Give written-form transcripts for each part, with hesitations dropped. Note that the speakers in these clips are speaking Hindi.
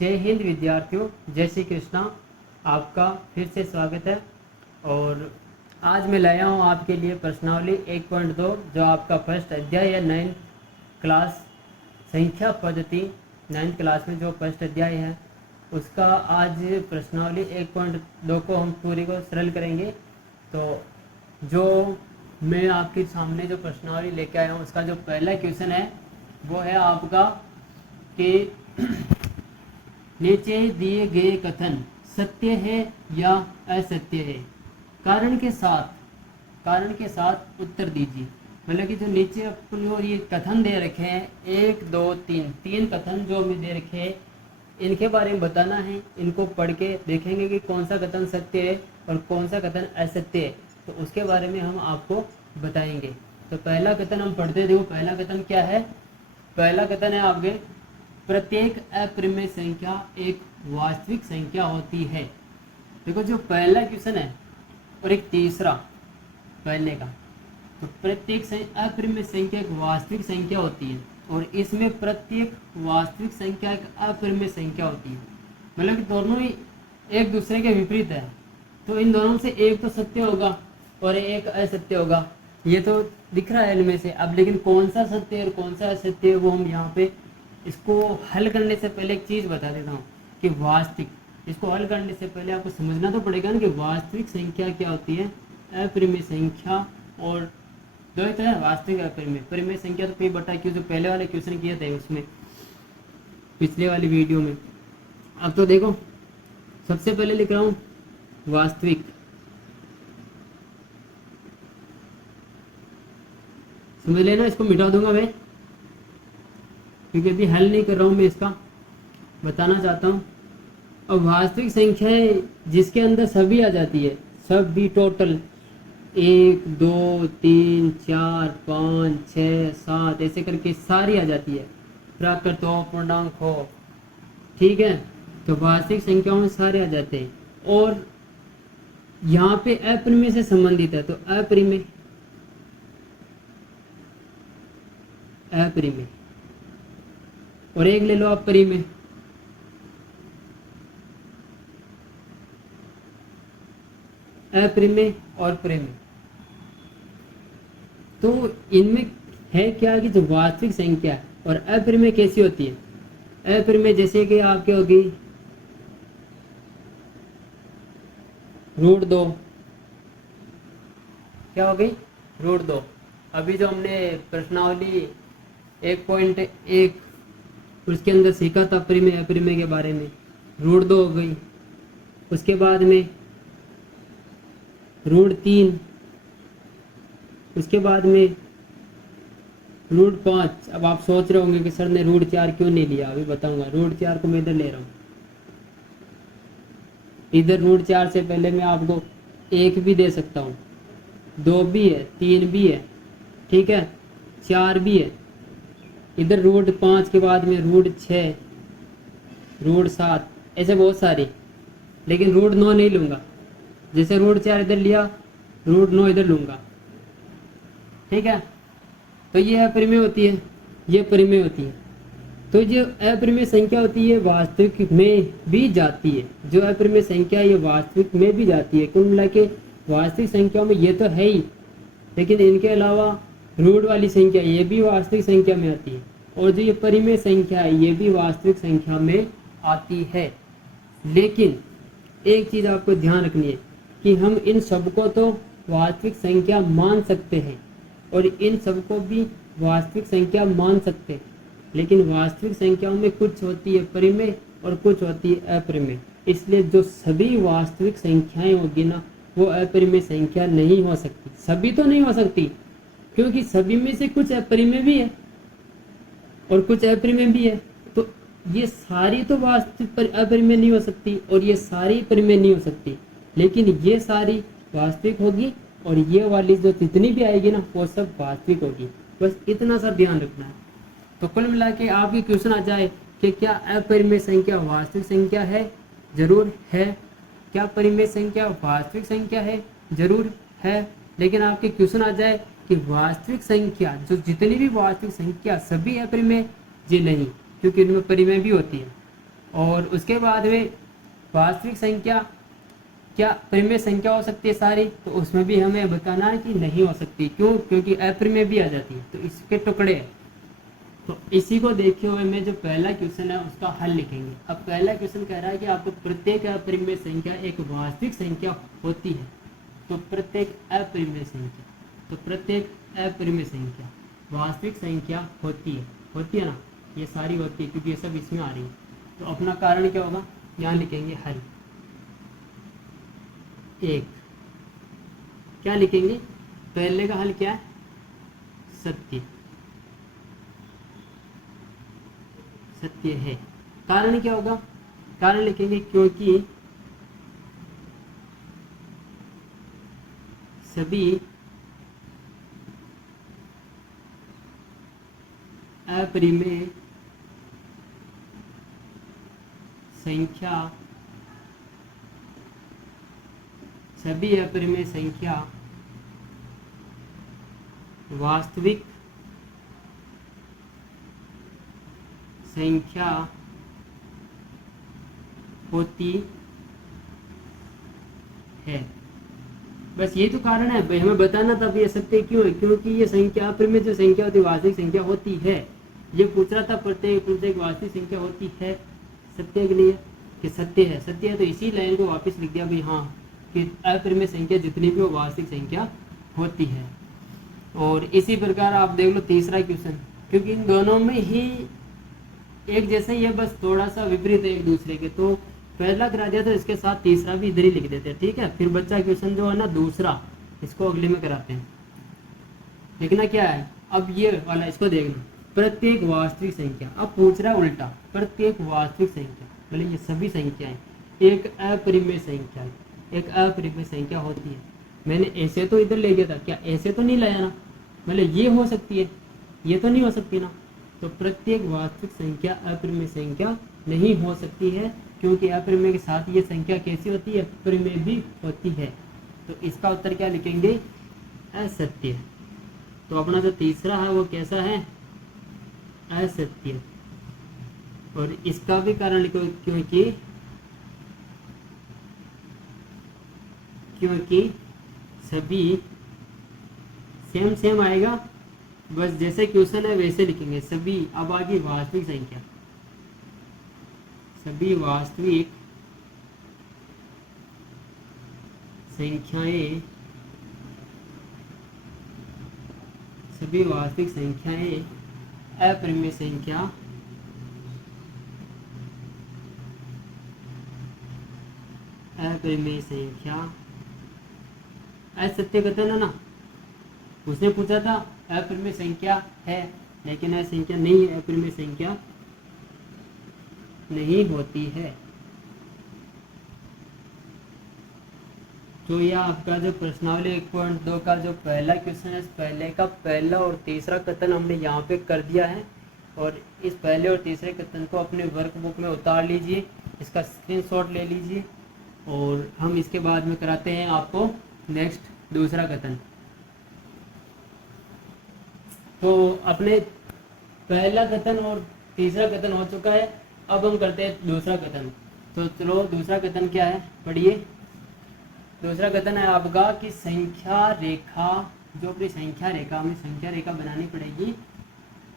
जय हिंद विद्यार्थियों, जय श्री कृष्णा। आपका फिर से स्वागत है। और आज मैं लाया हूँ आपके लिए प्रश्नावली 1.2 जो आपका फर्स्ट अध्याय है 9th क्लास संख्या पद्धति। 9th क्लास में जो फर्स्ट अध्याय है उसका आज प्रश्नावली 1.2 को हम पूरी को सरल करेंगे। तो जो मैं आपके सामने जो प्रश्नावली लेके आया हूँ उसका जो पहला क्वेश्चन है वो है आपका कि नीचे दिए गए कथन सत्य है या असत्य है, कारण के साथ उत्तर दीजिए। मतलब कि जो नीचे अपने और ये कथन दे रखे हैं 1 2 3 तीन कथन जो हमें दे रखे हैं इनके बारे में बताना है। इनको पढ़ के देखेंगे कि कौन सा कथन सत्य है और कौन सा कथन असत्य है, तो उसके बारे में हम आपको बताएंगे। तो पहला कथन हम पढ़ते देखो, पहला कथन क्या है। पहला कथन है आपके प्रत्येक अपरिमेय संख्या एक वास्तविक संख्या होती है। देखो जो पहला क्वेश्चन है और एक तीसरा पहले का, तो प्रत्येक अपरिमेय संख्या एक वास्तविक संख्या होती है और इसमें प्रत्येक वास्तविक संख्या एक अपरिमेय संख्या होती है। मतलब कि दोनों ही एक दूसरे के विपरीत है, तो इन दोनों से एक तो सत्य होगा और एक असत्य होगा। ये तो दिख रहा है इनमें से। अब लेकिन कौन सा सत्य है और कौन सा असत्य है वो हम यहाँ पे इसको हल करने से पहले एक चीज़ बता देता हूँ कि वास्तविक, इसको हल करने से पहले आपको समझना तो पड़ेगा ना कि वास्तविक संख्या क्या होती है, अपरिमेय संख्या। और दो ही तो है, वास्तविक अपरिमेय। परिमेय संख्या तो P/Q जो पहले वाले क्वेश्चन किए थे उसमें पिछले वाली वीडियो में। अब तो देखो सबसे पहले लिख रहा हूँ वास्तविक। समझ लेना, इसको मिटा दूंगा मैं क्योंकि अभी हल नहीं कर रहा हूँ, मैं इसका बताना चाहता हूँ। अब वास्तविक संख्या है जिसके अंदर सभी आ जाती है, सब भी टोटल 1 2 3 4 5 6 7 ऐसे करके सारी आ जाती है, प्राकृत हो पूर्णांक हो, ठीक है। तो वास्तविक संख्याओं में सारे आ जाते हैं। और यहाँ पे अपरिमेय से संबंधित है, तो अपरिमेय अपरिमेय और एक ले लो आप परिमेय। अपरिमेय और परिमेय, तो इनमें है क्या कि जो वास्तविक संख्या और अपरिमेय कैसी होती है। अपरिमेय जैसे कि आपके होगी √2, क्या हो गई √2। अभी जो हमने प्रश्नावली 1.1 उसके अंदर सीखा था परिमेय अपरिमेय के बारे में, √2 हो गई। उसके बाद में √3, उसके बाद में √5। अब आप सोच रहे होंगे कि सर ने √4 क्यों नहीं लिया, अभी बताऊंगा। √4 को मैं इधर ले रहा हूँ, इधर √4 से पहले मैं आपको 1 भी दे सकता हूँ, 2 भी है, 3 भी है, ठीक है, 4 भी है। इधर √5 के बाद में √6, √7 ऐसे बहुत सारी, लेकिन √9 नहीं लूँगा। जैसे √4 इधर लिया, √9 इधर लूँगा, ठीक है। तो ये अपरिमेय होती है, ये परिमेय होती है। तो जो अपरिमेय संख्या होती है वास्तविक में भी जाती है, जो अपरिमेय संख्या ये वास्तविक में भी जाती है। कुल मिला के वास्तविक संख्याओं में ये तो है ही, लेकिन इनके अलावा रूट वाली संख्या ये भी वास्तविक संख्या में आती है, और जो ये परिमेय संख्या है ये भी वास्तविक संख्या में आती है। लेकिन एक चीज़ आपको ध्यान रखनी है कि हम इन सबको तो वास्तविक संख्या मान सकते हैं और इन सबको भी वास्तविक संख्या मान सकते हैं, लेकिन वास्तविक संख्याओं में कुछ होती है परिमेय और कुछ होती है अपरिमेय। इसलिए जो सभी वास्तविक संख्याएं होगी ना वो अपरिमेय संख्या नहीं हो सकती। सभी तो नहीं हो सकती क्योंकि सभी में से कुछ अपरिमेय भी है और कुछ अपरिमेय भी है। तो ये सारी तो वास्तविक अपरिमेय नहीं हो सकती और ये सारी परिमेय नहीं हो सकती, लेकिन ये सारी वास्तविक होगी और ये वाली जो जितनी भी आएगी ना वो सब वास्तविक होगी। बस इतना सा ध्यान रखना है। तो कुल मिला के आपकी क्वेश्चन आ जाए कि क्या अपरिमेय संख्या वास्तविक संख्या है, जरूर है। क्या परिमेय संख्या वास्तविक संख्या है, जरूर है। लेकिन आपके क्वेश्चन आ जाए कि वास्तविक संख्या जो जितनी भी वास्तविक संख्या सभी अपरिमेय, जी नहीं, क्योंकि इनमें परिमेय भी होती है। और उसके बाद में वास्तविक संख्या क्या परिमेय संख्या हो सकती है सारी, तो उसमें भी हमें बताना है कि नहीं हो सकती। क्यों? क्योंकि अपरिमेय भी आ जाती है, तो इसके टुकड़े हैं। तो इसी को देखते हुए मैं जो पहला क्वेश्चन है उसका हल लिखेंगे। अब पहला क्वेश्चन कह रहा है कि आपको प्रत्येक अपरिमेय संख्या एक वास्तविक संख्या होती है। तो प्रत्येक अपरिमेय संख्या, तो प्रत्येक अपरिमेय संख्या वास्तविक संख्या होती है ना, ये सारी होती है क्योंकि ये सब इसमें आ रही है। तो अपना कारण क्या होगा, यहाँ लिखेंगे हल एक। क्या लिखेंगे? पहले का हल क्या है? सत्य, सत्य है। कारण क्या होगा? कारण लिखेंगे क्योंकि सभी अपरिमेय संख्या, सभी अपरिमेय संख्या वास्तविक संख्या होती है। बस ये तो कारण है भाई, हमें बताना था ये सत्य क्यों है, क्योंकि ये संख्या अपरिमेय जो संख्या होती है वास्तविक संख्या होती है। ये पूछ रहा था प्रत्येक वास्तविक संख्या होती है सत्य के लिए कि सत्य है। सत्य है तो इसी लाइन को वापस लिख दिया भाई, हाँ कि अपरिमेय संख्या जितनी भी वो वास्तविक संख्या होती है। और इसी प्रकार आप देख लो तीसरा क्वेश्चन, क्योंकि इन दोनों में ही एक जैसे ही है, बस थोड़ा सा विपरीत है एक दूसरे के। तो पहला करा दिया तो इसके साथ तीसरा भी इधर ही लिख देते हैं, ठीक है। फिर बच्चा क्वेश्चन जो है ना दूसरा, इसको अगले में कराते हैं। लिखना क्या है अब ये वाला, इसको देखना, प्रत्येक वास्तविक संख्या। अब पूछ रहा है उल्टा, प्रत्येक वास्तविक संख्या मतलब ये सभी संख्याएं एक अपरिमेय संख्या, एक अपरिमेय संख्या होती है। मैंने ऐसे तो इधर ले गया था, क्या ऐसे तो नहीं लाया ना, मतलब ये हो सकती है, ये तो नहीं हो सकती ना। तो प्रत्येक वास्तविक संख्या अपरिमेय संख्या नहीं हो सकती है, क्योंकि अपरिमेय के साथ ये संख्या कैसी होती है, परिमेय भी होती है। तो इसका उत्तर क्या लिखेंगे? असत्य। तो अपना जो तीसरा है वो कैसा है? असत्य। और इसका भी कारण लिखो, क्योंकि सभी सेम आएगा, बस जैसे क्वेश्चन है वैसे लिखेंगे सभी। अब आगे वास्तविक संख्या, सभी वास्तविक संख्याएं, सभी वास्तविक संख्याएं अपरिमेय संख्या, अपरिमेय संख्या असत्य कथन है ना। उसने पूछा था अपरिमेय संख्या है, लेकिन यह संख्या नहीं है, अपरिमेय संख्या नहीं होती है। तो यह आपका जो प्रश्नावली 1.2 का जो पहला क्वेश्चन है, इस पहले का पहला और तीसरा कथन हमने यहाँ पे कर दिया है। और इस पहले और तीसरे कथन को अपने वर्कबुक में उतार लीजिए, इसका स्क्रीनशॉट ले लीजिए, और हम इसके बाद में कराते हैं आपको नेक्स्ट दूसरा कथन। तो अपने पहला कथन और तीसरा कथन हो चुका है, अब हम करते हैं दूसरा कथन। तो चलो दूसरा कथन क्या है, पढ़िए। दूसरा कथन है आपका कि संख्या रेखा, जो अपनी संख्या रेखा, हमें संख्या रेखा बनानी पड़ेगी,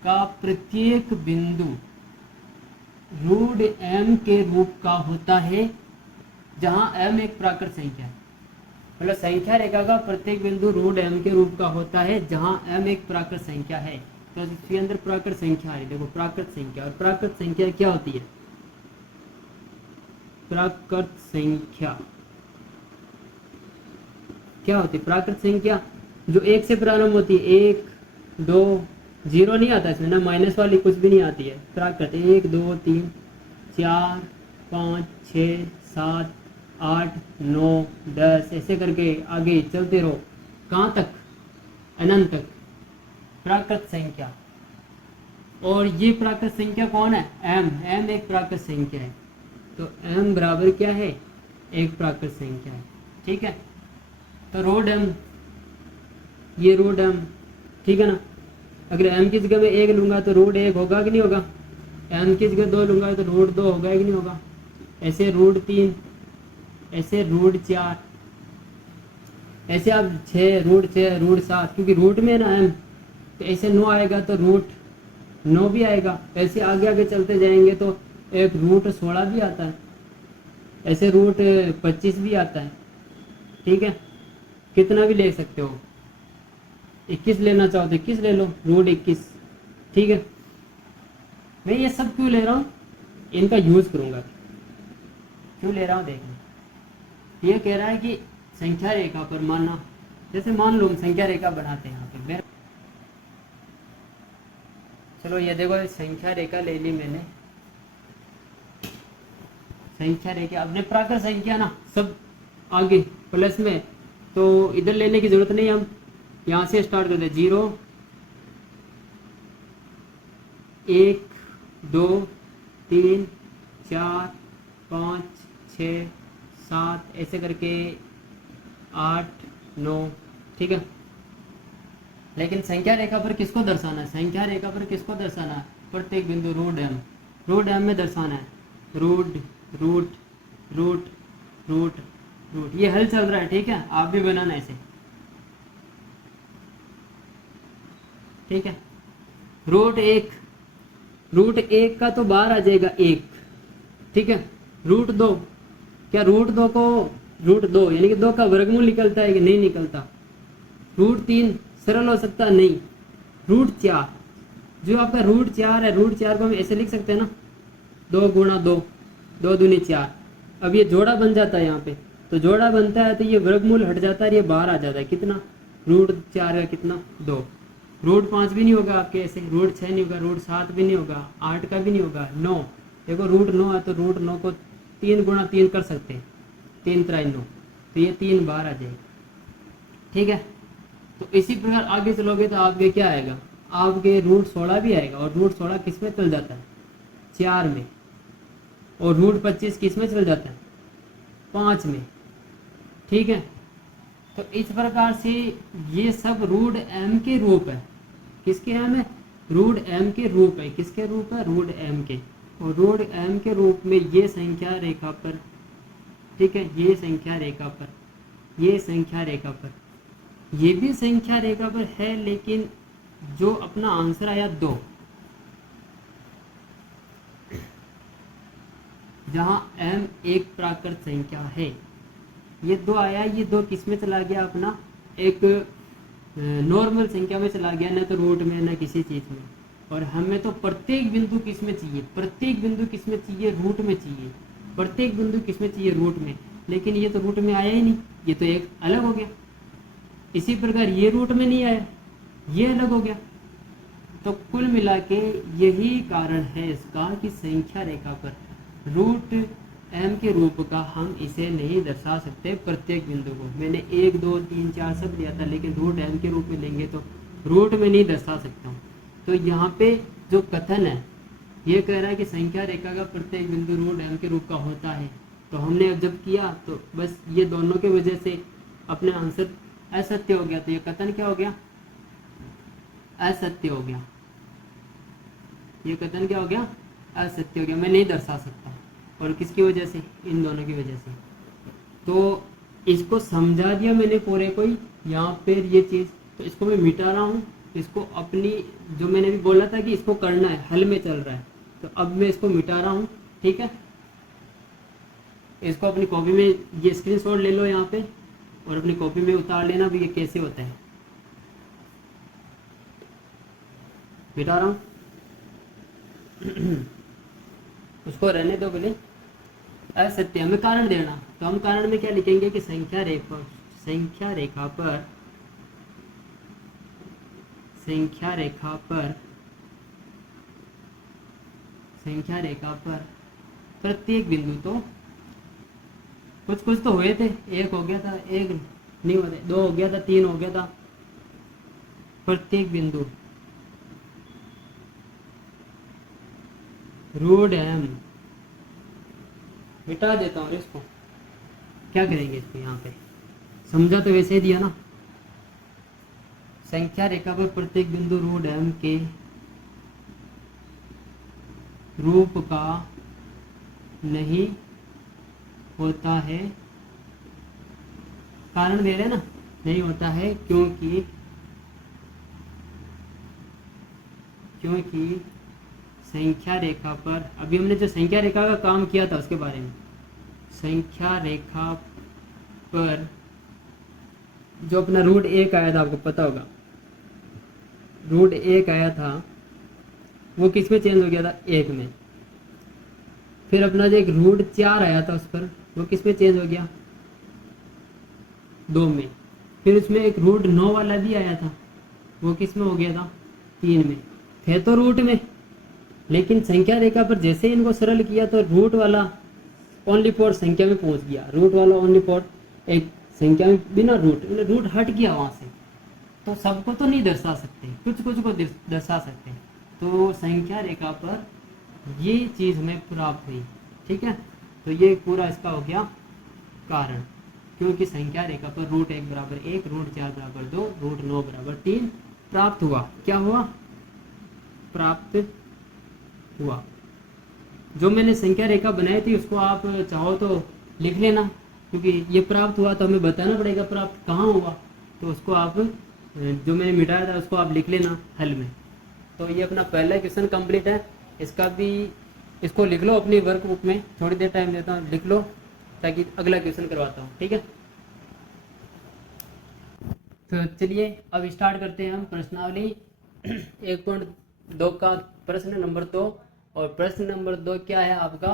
का प्रत्येक बिंदु रूट m के रूप का होता है, जहां m एक प्राकृत संख्या है। मतलब संख्या रेखा का प्रत्येक बिंदु रूट m के रूप का होता है, जहां m एक प्राकृत संख्या है। तो इसके अंदर प्राकृत संख्या है, देखो प्राकृत संख्या। और प्राकृत संख्या क्या होती है? प्राकृत संख्या क्या होती है? प्राकृत संख्या जो एक से प्रारंभ होती है, 1 2 0 नहीं आता इसमें ना, माइनस वाली कुछ भी नहीं आती है। प्राकृत 1 2 3 4 5 6 7 8 9 10 ऐसे करके आगे चलते रहो, कहाँ तक? अनंत तक प्राकृत संख्या। और ये प्राकृत संख्या कौन है? m एक प्राकृत संख्या है। तो m बराबर क्या है? एक प्राकृत संख्या है, ठीक है। तो रोड m, ये रोड m, ठीक है ना। अगर m की जगह में 1 लूंगा तो रोड 1 होगा कि नहीं होगा? एम की जगह 2 लूँगा तो रूट 2 होगा कि नहीं होगा। ऐसे रूट 3, ऐसे रूट 4, ऐसे आप 6 रूट 6 रूट 7, क्योंकि रूट में ना एम, तो ऐसे 9 आएगा तो रूट 9 भी आएगा। ऐसे आगे आगे चलते जाएंगे तो एक रूट 16 भी आता है, ऐसे रूट 25 भी आता है। ठीक है, कितना भी ले सकते हो, 21 लेना चाहो तो 21 ले लो, रूट 21। ठीक है, मैं ये सब क्यों ले रहा हूँ, इनका यूज़ करूँगा। क्यों ले रहा हूँ देखना। ये कह रहा है कि संख्या रेखा पर मानना, जैसे मान लो हम संख्या रेखा बनाते हैं यहाँ पे मेरे, चलो ये देखो संख्या रेखा ले ली मैंने। संख्या रेखा अपने प्राकृत संख्या ना सब आगे प्लस में, तो इधर लेने की जरूरत नहीं, हम यहाँ से स्टार्ट करते हैं। 0 1 2 3 4 5 6 7 ऐसे करके 8 9। ठीक है, लेकिन संख्या रेखा पर किसको दर्शाना है, संख्या रेखा पर किसको दर्शाना है, प्रत्येक बिंदु रूट एम, रूट एम में दर्शाना है। Root root root root root, ये हल चल रहा है। ठीक है, आप भी बनाना ऐसे। ठीक है, रूट 1, रूट 1 का तो बाहर आ जाएगा 1। ठीक है, रूट 2, क्या रूट 2 को, रूट 2 यानी कि 2 का वर्गमूल निकलता है कि नहीं निकलता। रूट 3 सरल हो सकता नहीं। रूट 4, जो आपका रूट 4 है, रूट 4 को हम ऐसे लिख सकते हैं ना, 2 गुणा 2, 2 दूनी 4। अब ये जोड़ा बन जाता है यहाँ पे, तो जोड़ा बनता है तो ये वर्गमूल हट जाता है, ये बाहर आ जाता है। कितना, रूट 4 का कितना 2। रूट 5 भी नहीं होगा आपके ऐसे, रूट 6 नहीं होगा, रूट 7 भी नहीं होगा, 8 का भी नहीं होगा, 9। देखो रूट 9 है तो रूट 9 को 3 गुणा 3 कर सकते हैं, 3 3 9, तो ये 3 बाहर आ जाएगा। ठीक है, तो इसी प्रकार आगे चलोगे तो आपके क्या आएगा, आपके रूट 16 भी आएगा। और रूट 16 किस में चल जाता है, 4 में। और रूट 25 किस में चल जाता है, 5 में। ठीक है, तो इस प्रकार से ये सब रूट एम के रूप है। किसके एम है, रूट एम के रूप है। किसके रूप है, रूट एम के। और रूट एम के रूप में ये संख्या रेखा पर, ठीक है, ये संख्या रेखा पर, ये संख्या रेखा पर, ये भी संख्या रेखा पर है, लेकिन जो अपना आंसर आया 2, जहां m एक प्राकृत संख्या है, ये 2 आया, ये 2 किस में चला गया, अपना एक नॉर्मल संख्या में चला गया, ना तो रूट में ना किसी चीज में। और हमें तो प्रत्येक बिंदु किस में चाहिए, प्रत्येक बिंदु किस में चाहिए, रूट में चाहिए। प्रत्येक बिंदु किस में चाहिए, रूट में। लेकिन ये तो रूट में आया ही नहीं, ये तो एक अलग हो गया। इसी प्रकार ये रूट में नहीं आया, ये अलग हो गया। तो कुल मिला के यही कारण है इसका कि संख्या रेखा पर रूट एम के रूप का हम इसे नहीं दर्शा सकते प्रत्येक बिंदु को। मैंने 1 2 3 4 सब लिया था, लेकिन रूट एम के रूप में लेंगे तो रूट में नहीं दर्शा सकता हूँ। तो यहाँ पे जो कथन है ये कह रहा है कि संख्या रेखा का प्रत्येक बिंदु रूट एम के रूप का होता है। तो हमने अब जब किया तो बस ये दोनों के वजह से अपने आंसर असत्य हो गया। तो ये कथन क्या हो गया, असत्य हो गया। ये कथन क्या हो गया, असत्य हो गया, मैं नहीं दर्शा सकता। और किसकी वजह से, इन दोनों की वजह से। तो इसको समझा दिया मैंने पूरे को ही यहाँ पर ये चीज़। तो इसको मैं मिटा रहा हूँ, इसको अपनी जो मैंने भी बोला था कि इसको करना है, हल में चल रहा है, तो अब मैं इसको मिटा रहा हूँ। ठीक है, इसको अपनी कॉपी में ये स्क्रीनशॉट ले लो यहाँ पे और अपनी कॉपी में उतार लेना भी ये कैसे होता है। मिटा रहा हूँ उसको रहने दो बोले। असत्य हमें कारण देना, तो हम कारण में क्या लिखेंगे कि संख्या रेखा पर संख्या रेखा पर प्रत्येक बिंदु, तो कुछ तो हुए थे, 1 हो गया था, 1 नहीं हुआ था, 2 हो गया था, 3 हो गया था। प्रत्येक बिंदु रूट एम, मिटा देता हूँ इसको। क्या करेंगे इसको, यहाँ पे समझा तो वैसे ही दिया ना। संख्या रेखा पर प्रत्येक बिंदु रूट एम के रूप का नहीं होता है, कारण दे रहे ना, नहीं होता है क्योंकि संख्या रेखा पर, अभी हमने जो संख्या रेखा का काम किया था उसके बारे में, संख्या रेखा पर जो अपना रूट 1 आया था, आपको पता होगा रूट 1 आया था, वो किस में चेंज हो गया था, 1 में। फिर अपना जो एक रूट 4 आया था उस पर, वो किस में चेंज हो गया, 2 में। फिर उसमें एक रूट 9 वाला भी आया था, वो किस में हो गया था, 3 में। थे तो रूट में, लेकिन संख्या रेखा पर जैसे इनको सरल किया तो रूट वाला ओनली फॉर संख्या में पहुंच गया, रूट वाला ओनली फॉर एक संख्या में, बिना रूट हट गया वहां से। तो सबको तो नहीं दर्शा सकते, कुछ कुछ को दर्शा सकते हैं। तो संख्या रेखा पर ये चीज हमें प्राप्त हुई, ठीक है। तो ये पूरा इसका हो गया कारण, क्योंकि संख्या रेखा पर रूट 1 बराबर 1, रूट 4 बराबर 2, रूट 9 बराबर 3 प्राप्त हुआ। क्या हुआ, प्राप्त हुआ। जो मैंने संख्या रेखा बनाई थी उसको आप चाहो तो लिख लेना, क्योंकि ये प्राप्त हुआ तो हमें बताना पड़ेगा प्राप्त कहाँ हुआ। तो उसको आप जो मैंने मिटाया था उसको आप लिख लेना हल में। तो ये अपना पहला क्वेश्चन कंप्लीट है। इसका भी इसको लिख लो अपनी वर्कबुक में, थोड़ी देर टाइम देता हूँ, लिख लो ताकि अगला क्वेश्चन करवाता हूँ, ठीक है। तो चलिए अब स्टार्ट करते हैं हम प्रश्नावली 1.2 का प्रश्न नंबर 2। और प्रश्न नंबर 2 क्या है आपका,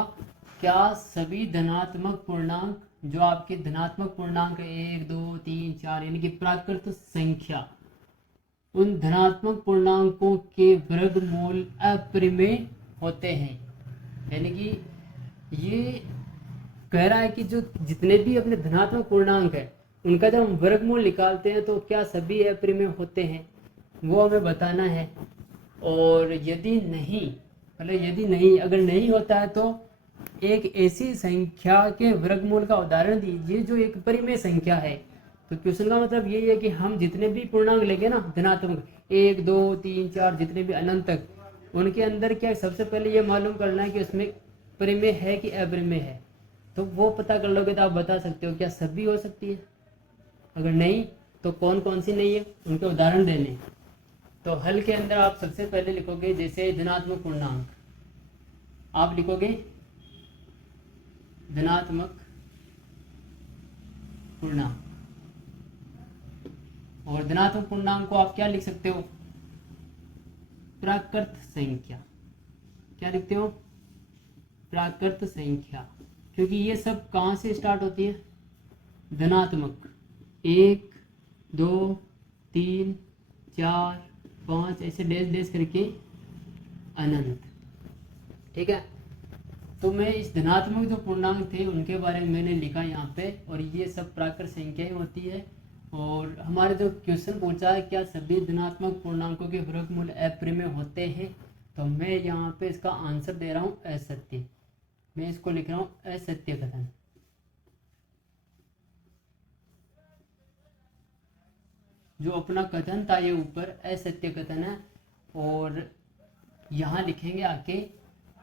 क्या सभी धनात्मक पूर्णांक जो आपके धनात्मक पूर्णांक 1 2 3 4 यानी कि प्राकृत संख्या, उन धनात्मक पूर्णांकों के वर्गमूल अपरिमेय होते हैं। यानी कि ये कह रहा है कि जो जितने भी अपने धनात्मक पूर्णांक है उनका जब हम वर्गमूल निकालते हैं तो क्या सभी अपरिमेय होते हैं, वो हमें बताना है। और यदि नहीं, मतलब यदि नहीं, अगर नहीं होता है तो एक ऐसी संख्या के वर्गमूल का उदाहरण दीजिए जो एक परिमेय संख्या है। तो क्वेश्चन का मतलब यही है कि हम जितने भी पूर्णांक लेंगे ना धनात्मक 1 2 3 4 जितने भी अनंत तक, उनके अंदर क्या सबसे पहले ये मालूम करना है कि उसमें परिमेय है कि अपरिमेय है। तो वो पता कर लोगे तो आप बता सकते हो क्या सभी हो सकती है, अगर नहीं तो कौन कौन सी नहीं है, उनके उदाहरण देने। तो हल के अंदर आप सबसे पहले लिखोगे जैसे धनात्मक पूर्णांक, आप लिखोगे धनात्मक पूर्णांक। और धनात्मक पूर्णांक को आप क्या लिख सकते हो, प्राकृत संख्या। क्या लिखते हो, प्राकृत संख्या, क्योंकि ये सब कहाँ से स्टार्ट होती है, धनात्मक 1 2 3 4 5 ऐसे डैश डैश करके अनंत, ठीक है। तो मैं इस धनात्मक जो पूर्णांक थे उनके बारे में मैंने लिखा यहाँ पे, और ये सब प्राकृत संख्याएं होती है। और हमारे जो क्वेश्चन पूछा है क्या सभी धनात्मक पूर्णांकों के वर्गमूल अपरिमेय होते हैं, तो मैं यहाँ पे इसका आंसर दे रहा हूँ असत्य। मैं इसको लिख रहा हूँ असत्य कथन। जो अपना कथन था ये ऊपर असत्य कथन है। और यहाँ लिखेंगे आके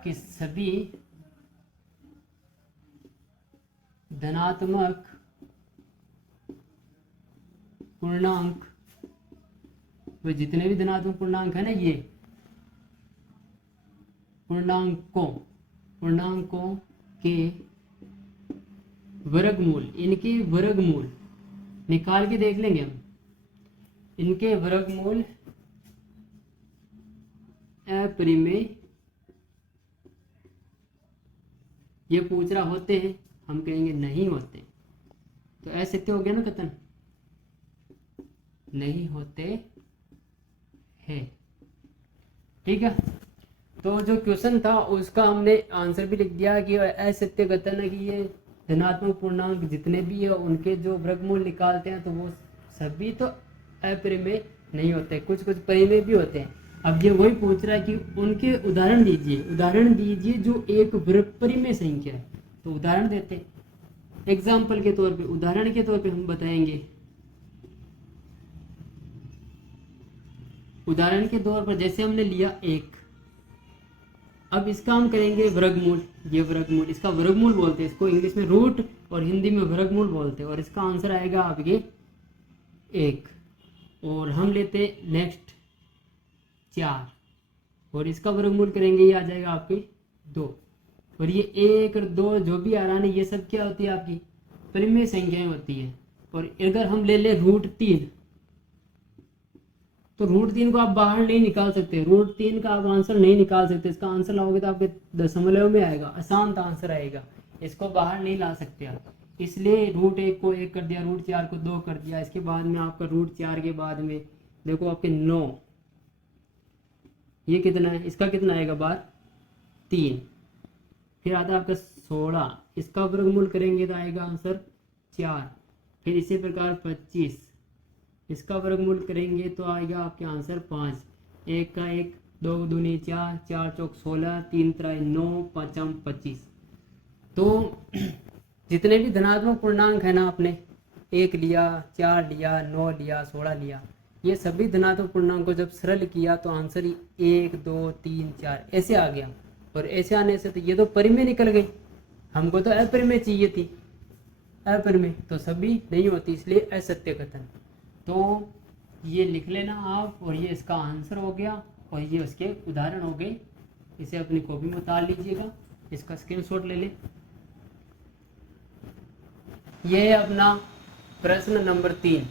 कि सभी धनात्मक पूर्णांक, वो जितने भी धनात्मक पूर्णांक है ना, ये पूर्णांकों के वर्गमूल, इनके वर्गमूल निकाल के देख लेंगे हम, इनके वर्गमूल अपरिमेय, ये पूछ रहा होते हैं, हम कहेंगे नहीं होते। तो असत्य हो गया ना कथन, नहीं होते हैं, ठीक है। तो जो क्वेश्चन था उसका हमने आंसर भी लिख दिया कि असत्य कथन है कि ये धनात्मक पूर्णांक जितने भी है उनके जो वर्गमूल निकालते हैं तो वो सभी तो अपरिमेय नहीं होते, कुछ कुछ परिमेय भी होते हैं। अब ये वही पूछ रहा है कि उनके उदाहरण दीजिए जो एक परिमेय संख्या है। तो उदाहरण देते, एग्जाम्पल के तौर पे, उदाहरण के तौर पे हम बताएंगे। उदाहरण के तौर पर जैसे हमने लिया 1, अब इसका हम करेंगे वर्गमूल। ये वर्गमूल, इसका वर्गमूल बोलते हैं, इसको इंग्लिश में रूट और हिंदी में वर्गमूल बोलते हैं। और इसका आंसर आएगा आपके 1। और हम लेते नेक्स्ट 4 और इसका वर्गमूल करेंगे, ये आ जाएगा आपके 2। और ये 1 और 2 जो भी आ रहा है ना, ये सब क्या होती है आपकी परिमेय संख्याएं होती है। और अगर हम ले ले √3, तो √3 को आप बाहर नहीं निकाल सकते, √3 का आप आंसर नहीं निकाल सकते। इसका आंसर लाओगे तो आपके दशमलव में आएगा, अशांत आंसर आएगा, इसको बाहर नहीं ला सकते आप। इसलिए √1 को 1 कर दिया, √4 को 2 कर दिया। इसके बाद में आपका √4 के बाद में देखो आपके 9, ये कितना है, इसका कितना आएगा बार 3। फिर आता है आपका 16, इसका वर्गमूल करेंगे तो आएगा आंसर 4। फिर इसी प्रकार 25, इसका वर्गमूल करेंगे तो आएगा आपके आंसर 5। 1 का 1, 2 दूनी 4, 4 चौक 16, 3 त्रिक 9, 5 25। तो जितने भी धनात्मक पूर्णांक है ना, आपने 1 लिया, 4 लिया, 9 लिया, 16 लिया, ये सभी धनात्मक पूर्णांक को जब सरल किया तो आंसर 1 2 3 4 ऐसे आ गया। और ऐसे आने से तो ये तो परिमेय निकल गई, हमको तो अपरिमेय चाहिए थी, अपरिमेय तो सभी नहीं होती, इसलिए असत्य कथन। तो ये लिख लेना आप, और ये इसका आंसर हो गया और ये उसके उदाहरण हो गए। इसे अपनी कॉपी में उतार लीजिएगा, इसका स्क्रीनशॉट ले लें। ये है अपना प्रश्न नंबर 3।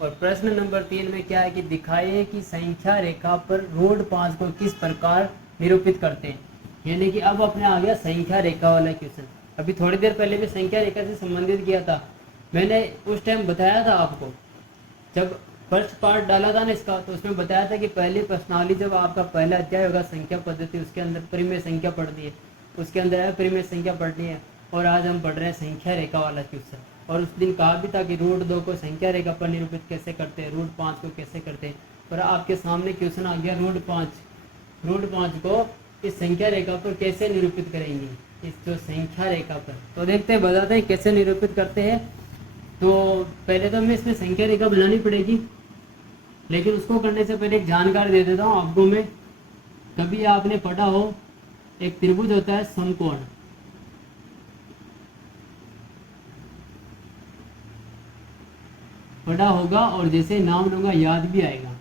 और प्रश्न नंबर 3 में क्या है कि दिखाइए कि संख्या रेखा पर √5 को किस प्रकार निरूपित करते हैं। यानी कि अब अपने आ गया संख्या रेखा वाला क्वेश्चन। अभी थोड़ी देर पहले भी संख्या रेखा से संबंधित किया था, मैंने उस टाइम बताया था आपको, जब फर्स्ट पार्ट डाला था ना इसका, तो उसमें बताया था कि पहली प्रश्नावली जब आपका पहला अध्याय होगा संख्या पद्धति, उसके अंदर परिमेय संख्या पढ़नी है, उसके अंदर अपरिमेय संख्या पढ़नी है। और आज हम पढ़ रहे हैं संख्या रेखा वाला क्वेश्चन। और उस दिन कहा भी था कि √2 को संख्या रेखा पर निरूपित कैसे करते हैं, √5 को कैसे करते हैं। और आपके सामने क्वेश्चन आ गया √5 को इस संख्या रेखा पर कैसे निरूपित करेंगे, इस जो संख्या रेखा पर। तो देखते हैं, बताते हैं कैसे निरूपित करते हैं। तो पहले तो हमें इसमें संख्या रेखा बनानी पड़ेगी, लेकिन उसको करने से पहले एक जानकारी दे देता हूँ आपको मैं। कभी आपने पढ़ा हो, एक त्रिभुज होता है समकोण, पढ़ा होगा, और जैसे नाम लूंगा याद भी आएगा।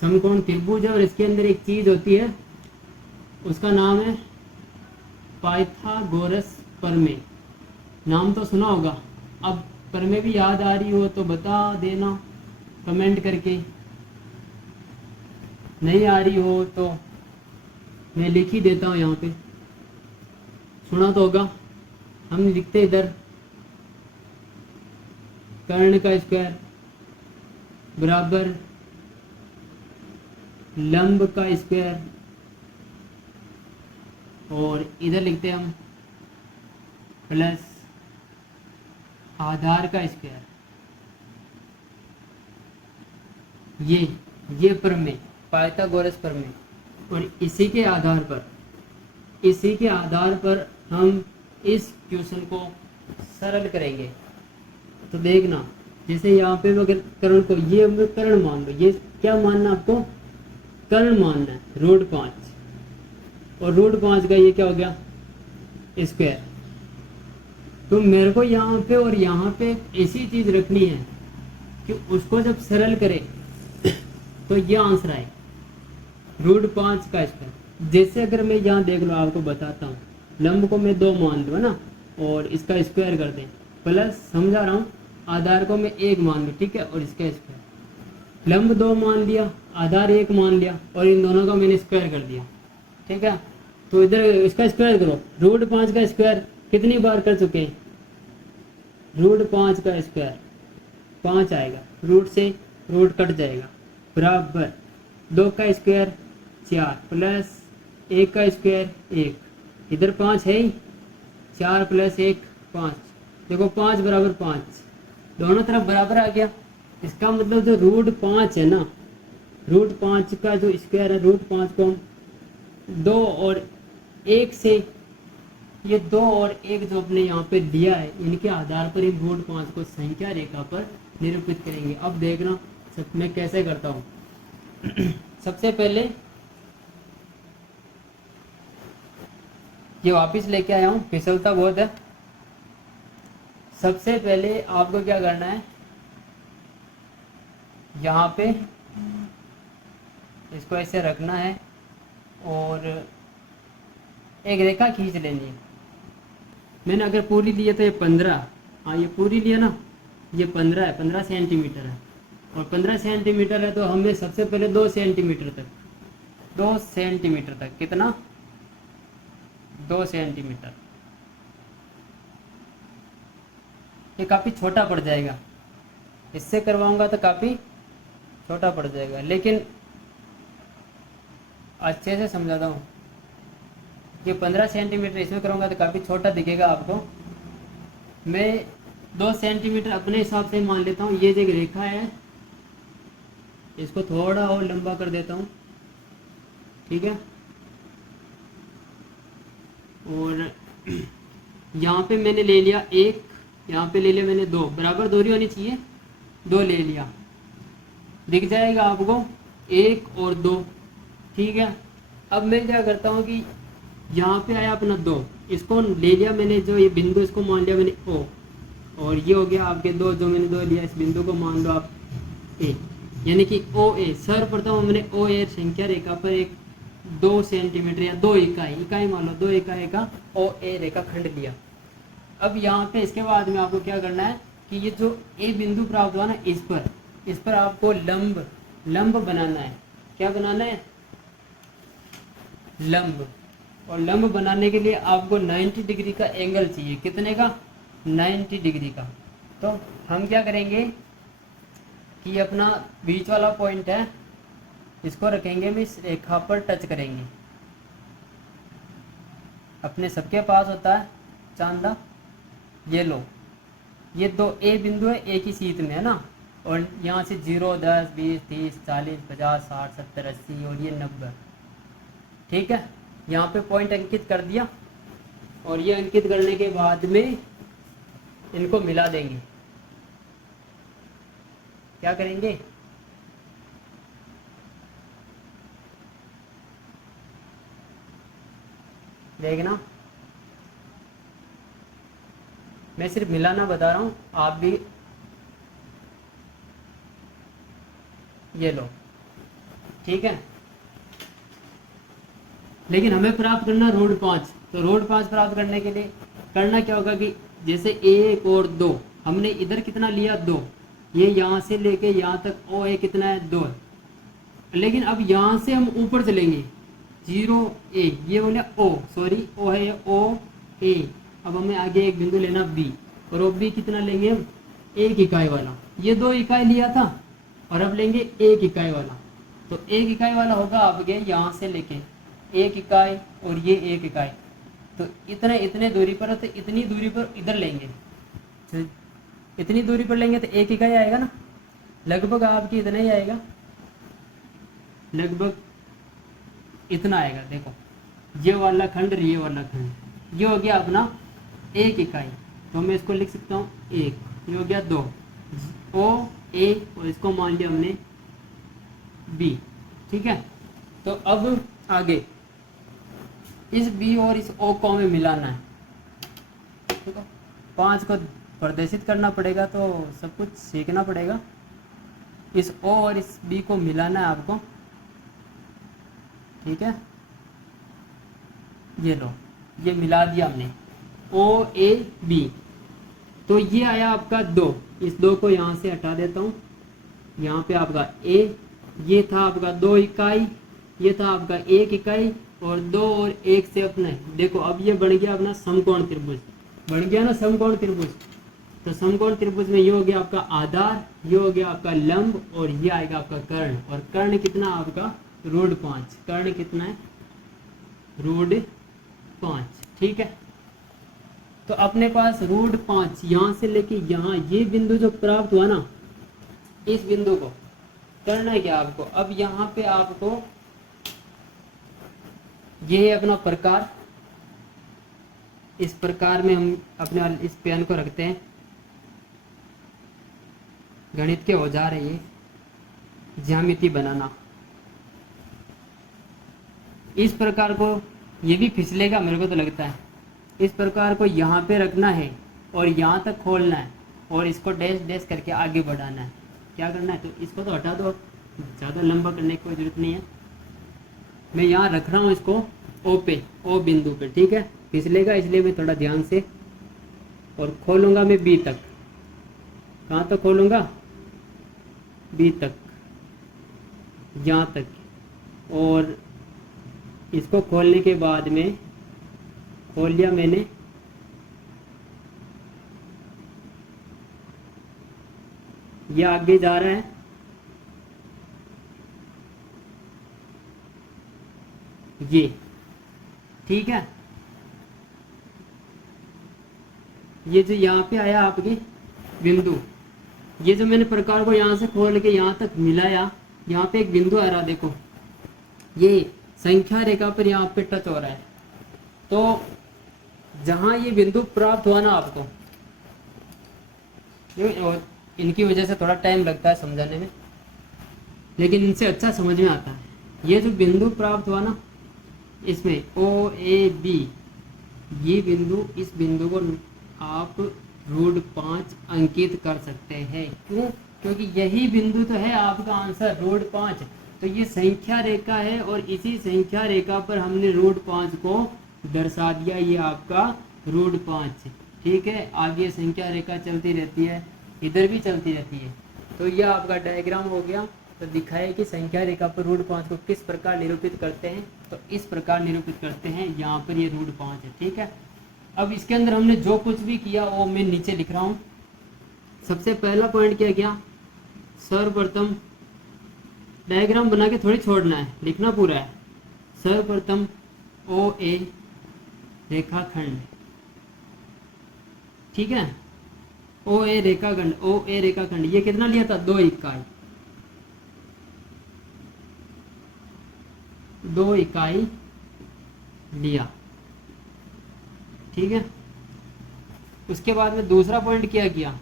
समकोण त्रिभुज है और इसके अंदर एक चीज होती है, उसका नाम है पाइथागोरस प्रमेय। नाम तो सुना होगा, अब प्रमेय भी याद आ रही हो तो बता देना कमेंट करके, नहीं आ रही हो तो मैं लिख ही देता हूँ यहाँ पे, सुना तो होगा। हम लिखते इधर कर्ण का स्क्वायर बराबर लंब का स्क्वायर, और इधर लिखते हैं हम प्लस आधार का स्क्वायर। ये प्रमेय पाइथागोरस प्रमेय। और इसी के आधार पर हम इस क्वेश्चन को सरल करेंगे। तो देखना, जैसे यहाँ पे अगर कर्ण को ये कर्ण मान लो, ये क्या मानना आपको, कर्ण मानना है √5, और √5 का ये क्या हो गया स्क्वायर। तो मेरे को यहाँ पे और यहाँ पे ऐसी चीज रखनी है कि उसको जब सरल करें तो ये आंसर आए √5 का स्क्वायर। जैसे अगर मैं यहाँ देख लो, आपको बताता हूँ, लंब को मैं 2 मान लूँ ना, और इसका स्क्वायर कर दें, प्लस समझा रहा हूँ, आधार को मैं 1 मान लूँ, ठीक है, और इसका स्क्वायर। लंब 2 मान लिया, आधार 1 मान लिया, और इन दोनों का मैंने स्क्वायर कर दिया, ठीक है। तो इधर इसका स्क्वायर करो, √5 का स्क्वायर कितनी बार कर चुके हैं, √5 का स्क्वायर 5 आएगा, रूट से रूट कट जाएगा, बराबर 2 का स्क्वायर 4 प्लस 1 का स्क्वायर 1, इधर 5 है ही, 4 प्लस 1 5, देखो 5 बराबर 5, दोनों तरफ बराबर आ गया। इसका मतलब जो √5 है ना, √5 का जो स्क्वायर है, √5 को हम 2 और 1 से, ये 2 और 1 जो अपने यहाँ पे दिया है, इनके आधार पर इन √5 को संख्या रेखा पर निरूपित करेंगे। अब देखना मैं कैसे करता हूँ। सबसे पहले ये वापस लेके आया हूँ, फिसलता बहुत है। सबसे पहले आपको क्या करना है, यहाँ पे इसको ऐसे रखना है और एक रेखा खींच लेनी है। मैंने अगर पूरी ली है तो ये 15, हाँ ये पूरी लिया ना, ये 15 है, 15 सेंटीमीटर है। और 15 सेंटीमीटर है तो हमें सबसे पहले 2 सेंटीमीटर तक, 2 सेंटीमीटर तक, कितना, 2 सेंटीमीटर। ये काफ़ी छोटा पड़ जाएगा, इससे करवाऊंगा तो काफ़ी छोटा पड़ जाएगा, लेकिन अच्छे से समझाता हूँ। ये 15 सेंटीमीटर इसमें करूँगा तो काफ़ी छोटा दिखेगा आपको। मैं 2 सेंटीमीटर अपने हिसाब से मान लेता हूँ। ये जो रेखा है इसको थोड़ा और लंबा कर देता हूँ, ठीक है। और यहाँ पे मैंने ले लिया 1, यहाँ पे ले लिया मैंने 2, बराबर दूरी होनी चाहिए, 2 ले लिया, दिख जाएगा आपको 1 और 2, ठीक है। अब मैं क्या करता हूँ कि यहाँ पे आया अपना 2, इसको ले लिया मैंने, जो ये बिंदु इसको मान लिया मैंने O, और ये हो गया आपके 2, जो मैंने 2 लिया, इस बिंदु को मान लो आप A, यानी कि OA। सर्वप्रथम मैंने OA संख्या रेखा पर एक 2 सेंटीमीटर या 2 इकाई मान लो, 2 इकाई का OA रेखा खंड लिया। अब यहाँ पे इसके बाद में आपको क्या करना है कि ये जो A बिंदु प्राप्त हुआ ना, इस पर आपको लंब बनाना है। क्या बनाना है, लंब। और लंब बनाने के लिए आपको 90 डिग्री का एंगल चाहिए। कितने का, 90 डिग्री का। तो हम क्या करेंगे कि अपना बीच वाला पॉइंट है, इसको रखेंगे, हम इस रेखा पर टच करेंगे। अपने सबके पास होता है चांदा, ये लो, ये 2 ए बिंदु है, एक ही शीत में है ना, और यहाँ से 0, 10, 20, 30, 40, 50, 60, 70, 80 और ये 90, ठीक है। यहाँ पे पॉइंट अंकित कर दिया, और ये अंकित करने के बाद में इनको मिला देंगे। क्या करेंगे, देखना, मैं सिर्फ मिलाना बता रहा हूँ, आप भी ये लो, ठीक है। लेकिन हमें प्राप्त करना रोड 5, तो रोड 5 प्राप्त करने के लिए करना क्या होगा कि जैसे 1 और 2 हमने इधर कितना लिया, 2, ये यहाँ से लेके यहाँ तक OA कितना है, 2 है। लेकिन अब यहाँ से हम ऊपर चलेंगे, 0A, ये बोले O, सॉरी O है, OA। अब हमें आगे एक बिंदु लेना B, और वो B कितना लेंगे हम, 1 इकाई वाला। ये 2 इकाई लिया था और अब लेंगे 1 इकाई वाला। तो 1 इकाई वाला होगा आपके यहाँ से लेके 1 इकाई और ये 1 इकाई, तो इतने दूरी पर, तो इतनी दूरी पर इधर लेंगे, तो इतनी दूरी पर लेंगे तो 1 इकाई आएगा ना, लगभग आपकी इतना ही आएगा, लगभग इतना आएगा। देखो ये वाला खंड, ये वाला खंड, ये हो गया अपना 1 इकाई, तो मैं इसको लिख सकता हूँ 1, ये हो गया 2, OA, और इसको मान लिया हमने B, ठीक है। तो अब आगे इस B और इस O को हमें मिलाना है, ठीक है। 5 को प्रदर्शित करना पड़ेगा, तो सब कुछ सीखना पड़ेगा। इस O और इस B को मिलाना है आपको, ठीक है। ये लो, ये मिला दिया हमने, OAB। तो ये आया आपका 2, इस 2 को यहाँ से हटा देता हूँ, यहाँ पे आपका A, ये था आपका 2 इकाई, ये था आपका 1 इकाई, और 2 और 1 से अपने देखो अब ये बन गया अपना समकोण त्रिभुज, बन गया ना समकोण त्रिभुज। तो समकोण त्रिभुज में ये हो गया आपका आधार, ये हो गया आपका लंब, और ये आएगा आपका कर्ण। और कर्ण कितना आपका, रोड 5, कर्ण कितना है, रोड 5, ठीक है। तो अपने पास रोड 5 यहाँ से लेके यहाँ, ये बिंदु जो प्राप्त हुआ ना, इस बिंदु को करना है क्या आपको, अब यहाँ पे आपको ये है अपना प्रकार, इस प्रकार में हम अपने इस पेन को रखते हैं, गणित के औजार है ये, ज्यामिति बनाना। इस प्रकार को ये भी फिसलेगा मेरे को तो लगता है। इस प्रकार को यहाँ पे रखना है और यहाँ तक खोलना है और इसको डैश डैश करके आगे बढ़ाना है। क्या करना है, तो इसको तो हटा दो, ज़्यादा लंबा करने की कोई ज़रूरत नहीं है। मैं यहाँ रख रहा हूँ इसको ओ पे, ओ बिंदु पे, ठीक है। फिसलेगा इसलिए मैं थोड़ा ध्यान से, और खोलूँगा मैं बी तक। कहाँ तक खोलूँगा, बी तक, यहाँ तक। और इसको खोलने के बाद में खोल लिया मैंने, ये आगे जा रहा है, ये ठीक है। ये जो यहाँ पे आया आपके बिंदु, ये जो मैंने प्रकार को यहाँ से खोल के यहाँ तक मिलाया, यहाँ पे एक बिंदु आ रहा, देखो ये संख्या रेखा पर यहाँ पे टच हो रहा है। तो जहाँ ये बिंदु प्राप्त हुआ ना आपको, और इनकी वजह से थोड़ा टाइम लगता है समझाने में, लेकिन इनसे अच्छा समझ में आता है। ये जो बिंदु प्राप्त हुआ ना, इसमें ओ ए बी, ये बिंदु, इस बिंदु को आप √5 अंकित कर सकते हैं। क्यों, क्योंकि यही बिंदु तो है आपका आंसर, √5। तो ये संख्या रेखा है और इसी संख्या रेखा पर हमने √5 को दर्शा दिया, ये आपका √5, ठीक है। आगे संख्या रेखा चलती रहती है, इधर भी चलती रहती है। तो यह आपका डायग्राम हो गया। तो दिखाए कि संख्या रेखा पर √5 को किस प्रकार निरूपित करते हैं। तो इस प्रकार निरूपित करते हैं, यहाँ पर ये √5 है, ठीक है। अब इसके अंदर हमने जो कुछ भी किया वो मैं नीचे लिख रहा हूँ। सबसे पहला पॉइंट क्या किया, सर्वप्रथम डायग्राम बना के थोड़ी छोड़ना है, लिखना पूरा है। सर्वप्रथम ओ ए रेखाखंड, ठीक है। ओ ए रेखाखंड, ओ ए रेखाखंड, ये कितना लिया था, 2 इकाई, 2 इकाई लिया, ठीक है। उसके बाद में दूसरा पॉइंट क्या किया,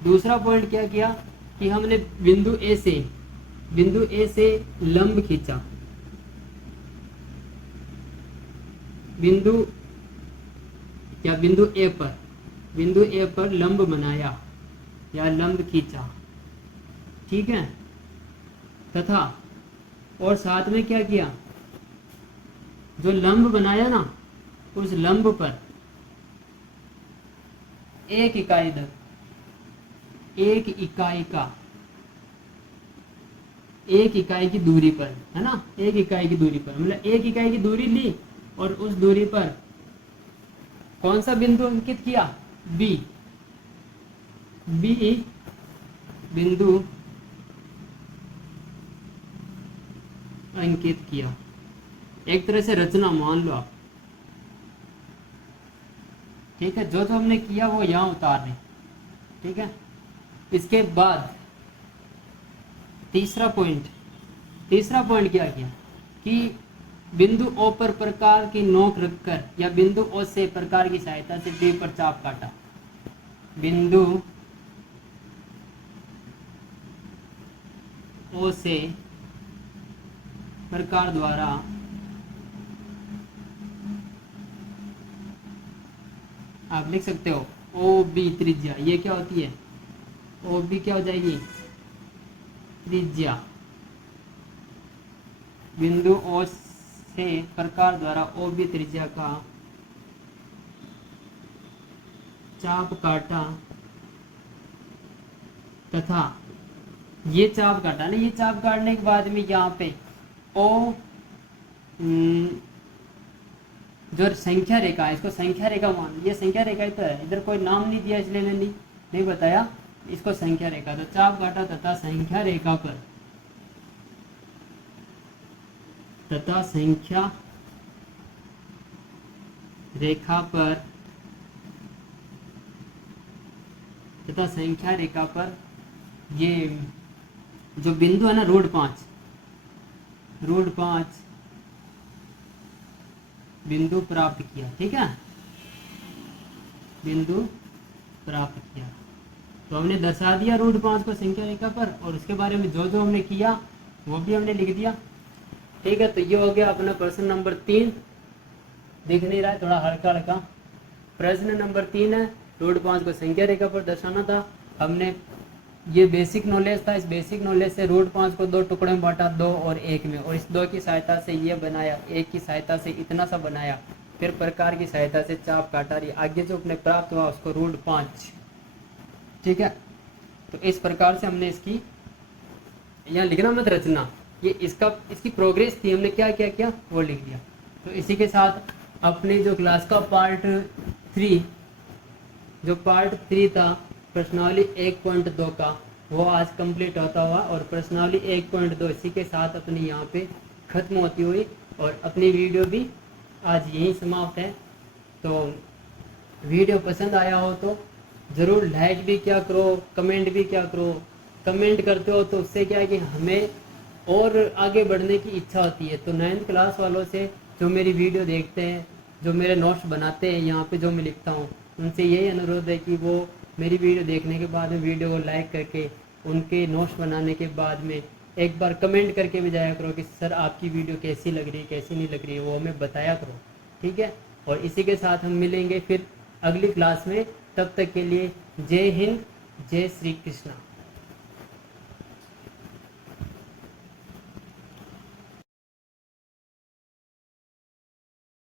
दूसरा पॉइंट क्या किया कि हमने बिंदु ए से लंब खींचा, बिंदु ए पर लंब बनाया या लंब खींचा, ठीक है। तथा और साथ में क्या किया, जो लंब बनाया ना, उस लंब पर 1 इकाई तक, 1 इकाई का, 1 इकाई की दूरी पर, है ना, 1 इकाई की दूरी पर, मतलब 1 इकाई की दूरी ली और उस दूरी पर कौन सा बिंदु अंकित किया, बी बिंदु अंकित किया। एक तरह से रचना मान लो आप, ठीक है। जो हमने किया वो यहाँ उतार रहे, ठीक है। इसके बाद तीसरा पॉइंट क्या किया कि बिंदु ओ पर प्रकार की नोक रखकर या बिंदु ओ से प्रकार की सहायता से बी पर चाप काटा। बिंदु ओ से प्रकार द्वारा आप लिख सकते हो ओ बी त्रिज्या, ये क्या होती है, ओ बी क्या हो जाएगी, त्रिज्या। बिंदु ओ से प्रकार द्वारा ओ बी त्रिज्या का चाप काटा तथा ये चाप काटा ना, ये चाप काटने के बाद में यहाँ पे ओ जो संख्या रेखा है, इसको संख्या रेखा मान, ये संख्या रेखा ही तो है, इधर कोई नाम नहीं दिया इसलिए मैंने नहीं बताया इसको संख्या रेखा। तो चाप काटा तथा संख्या रेखा पर संख्या रेखा पर ये जो बिंदु है ना √5 बिंदु प्राप्त किया, ठीक है, बिंदु प्राप्त किया। तो हमने दर्शा दिया √5 को संख्या रेखा पर, और उसके बारे में जो हमने किया वो भी हमने लिख दिया। ठीक है, तो ये हो गया अपना प्रश्न नंबर 3। दिख नहीं रहा है, थोड़ा हल्का हल्का। प्रश्न नंबर 3 है, रूट 5 को संख्या रेखा पर दर्शाना था। हमने ये बेसिक नॉलेज था, इस बेसिक नॉलेज से रूट 5 को 2 टुकड़े में बांटा, 2 और 1 में, और इस 2 की सहायता से ये बनाया, 1 की सहायता से इतना सा बनाया, फिर प्रकार की सहायता से चाप काटा। रही आगे जो अपने प्राप्त हुआ उसको रूट 5, ठीक है। तो इस प्रकार से हमने इसकी, यहाँ लिखना मत रचना, ये इसकी प्रोग्रेस थी, हमने क्या क्या किया वो लिख दिया। तो इसी के साथ अपने जो क्लास का पार्ट 3 था प्रश्नावली 1.2 का, वो आज कंप्लीट होता हुआ, और प्रश्नावली 1.2 इसी के साथ अपनी यहाँ पे ख़त्म होती हुई, और अपनी वीडियो भी आज यहीं समाप्त है। तो वीडियो पसंद आया हो तो ज़रूर लाइक भी क्या करो, कमेंट भी क्या करो। कमेंट करते हो तो उससे क्या है कि हमें और आगे बढ़ने की इच्छा होती है। तो 9th क्लास वालों से जो मेरी वीडियो देखते हैं, जो मेरे नोट्स बनाते हैं यहाँ पे जो मैं लिखता हूँ, उनसे यही अनुरोध है कि वो मेरी वीडियो देखने के बाद में वीडियो को लाइक करके उनके नोट्स बनाने के बाद में एक बार कमेंट करके भी जाया करो कि सर आपकी वीडियो कैसी लग रही है, कैसी नहीं लग रही है, वो हमें बताया करो, ठीक है। और इसी के साथ हम मिलेंगे फिर अगली क्लास में। तब तक के लिए जय हिंद, जय श्री कृष्णा।